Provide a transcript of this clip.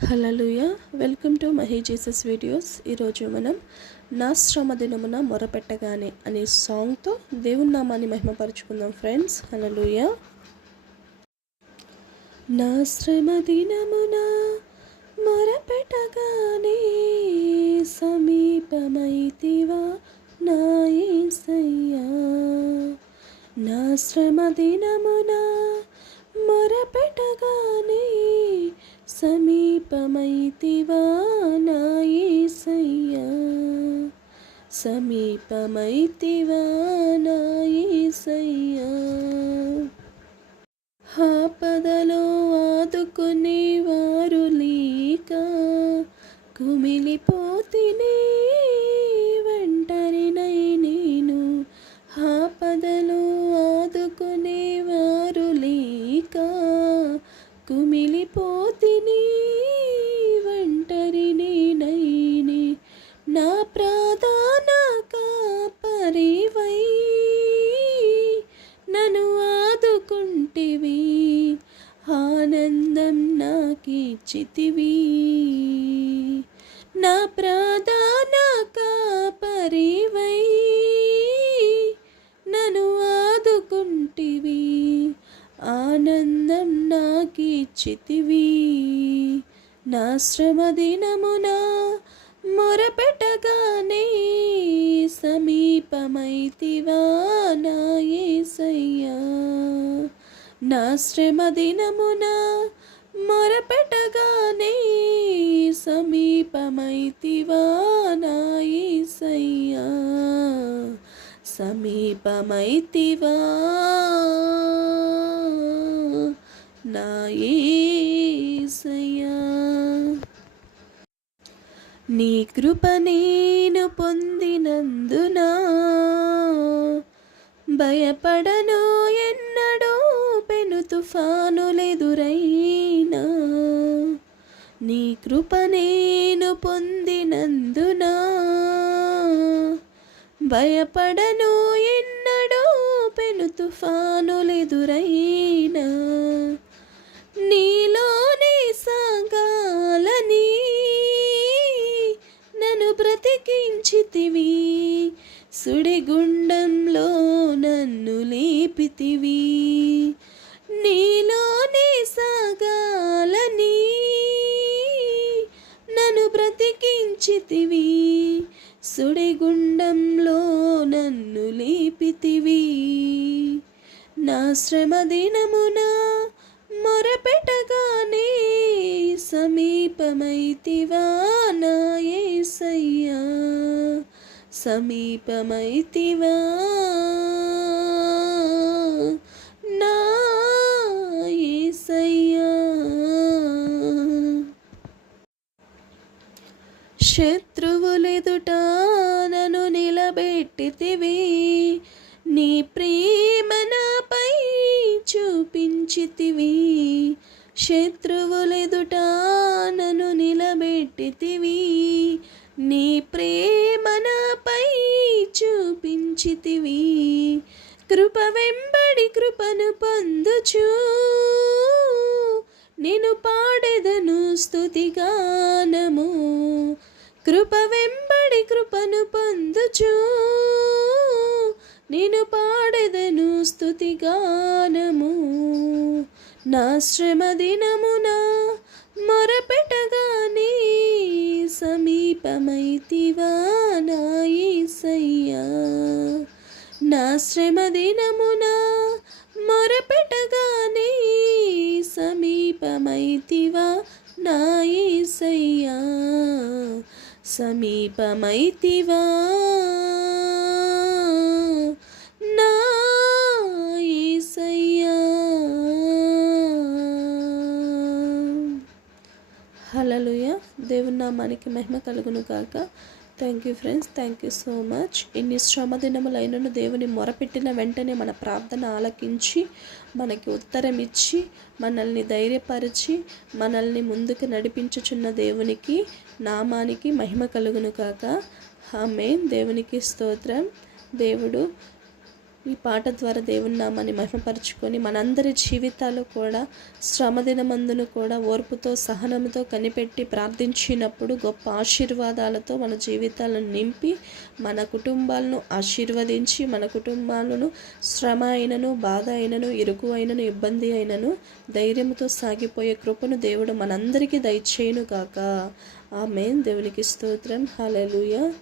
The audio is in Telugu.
Hallelujah. Welcome to Mahi Jesus videos. ఈరోజు మనం నా శ్రమ దినమున మొరపెట్టగానే అనే సాంగ్తో దేవుని నామాన్ని మహిమపరుచుకుందాం ఫ్రెండ్స్. హల్లెలూయా. నా శ్రమ దినమున మొరపెట్టగానే సమీపమైతివా నా యేసయ్యా. నా శ్రమ దినమున మొరపెట్టగానే సమీపమైతివా నా యేసయ్యా. సమీపమైతివా నా యేసయ్యా. ఆపదలో ఆదుకునేవారు లేక కుమిలిపోతిని ఒంటరినై నేను. ఆపదలో ఆదుకునేవారు లేక కుమిలిపోతిని ఒంటరినైనే. నా ప్రధాన కాపరివై నన్ను ఆదుకుంటివి, ఆనందం నాకిచ్చితివి. నా ప్రధాన కాపరివై నన్ను ఆదుకుంటివి, ఆనందం నాకిచ్చితివి. నా శ్రమ దినమున మొరపెట్టగానే సమీపమైతివా నా యేసయ్యా. నా శ్రమ దినమున మొరపెట్టగానే సమీపమైతివా నా యేసయ్యా. సమీపమైతివా నా యేసయ్యా. నీ కృప నేను పొందినందున భయపడను ఎన్నడూ పెను తుఫానులెదురైనా. నీ కృప నేను పొందినందున భయపడను ఎన్నడూ పెను తుఫానులెదురైనా. నీలోనే సాగాలని నన్ను బ్రతికించితివి, సుడిగుండంలో నన్ను లేపితివి. నీలోనే సాగాలని నన్ను బ్రతికించితివి, సుడిగుండంలో నన్ను లేపితివి. నా శ్రమ దినమున మొరపెట్టగానే సమీపమైతివా నా యేసయ్యా. సమీపమైతివా నా యేసయ్యా. శత్రువులెదుట నన్ను నిలబెట్టితివి, నీ ప్రేమ నాపై చూపించితివి. శత్రువులెదుట నన్ను నిలబెట్టితివి, నీ ప్రేమ నాపై చూపించితివి. కృప వెంబడి కృపను పొందుచు నేను పాడెదను స్తుతిగానము. కృప వెంబడి కృపను పొందుచు నేను పాడెదను స్తుతిగానము. నా శ్రమ దినమున మొరపెట్టగానే సమీపమైతివా నా యేసయ్యా. నా శ్రమ దినమున మొరపెట్టగానే సమీపమైతివా నా యేసయ్యా. సమీపమైతివా నా యేసయ్యా. హల్లెలూయా. దేవుని నామానికి మహిమ కలుగును గాక. Thank you friends, thank you so much. ఇన్ని శ్రమ దినములైనను దేవుని మొరపెట్టిన వెంటనే మన ప్రార్థన ఆలకించి మనకి ఉత్తరం ఇచ్చి మనల్ని ధైర్యపరిచి మనల్ని ముందుకు నడిపించుచున్న దేవునికి నామానికి మహిమ కలుగును గాక. ఆమేన్. దేవునికి స్తోత్రం. దేవుడు ఈ పాట ద్వారా దేవుని నామాన్ని మహిమపరుచుకొని మనందరి జీవితాలు కూడా శ్రమదినమందును కూడా ఓర్పుతో సహనంతో కనిపెట్టి ప్రార్థించినప్పుడు గొప్ప ఆశీర్వాదాలతో మన జీవితాలను నింపి మన కుటుంబాలను ఆశీర్వదించి మన కుటుంబాలను శ్రమ అయినను బాధ అయినను ఇరుకు అయినను ఇబ్బంది అయినను ధైర్యంతో సాగిపోయే కృపను దేవుడు మనందరికీ దయచేయును కాక ఆమేన్. దేవునికి స్తోత్రం. హల్లెలూయా.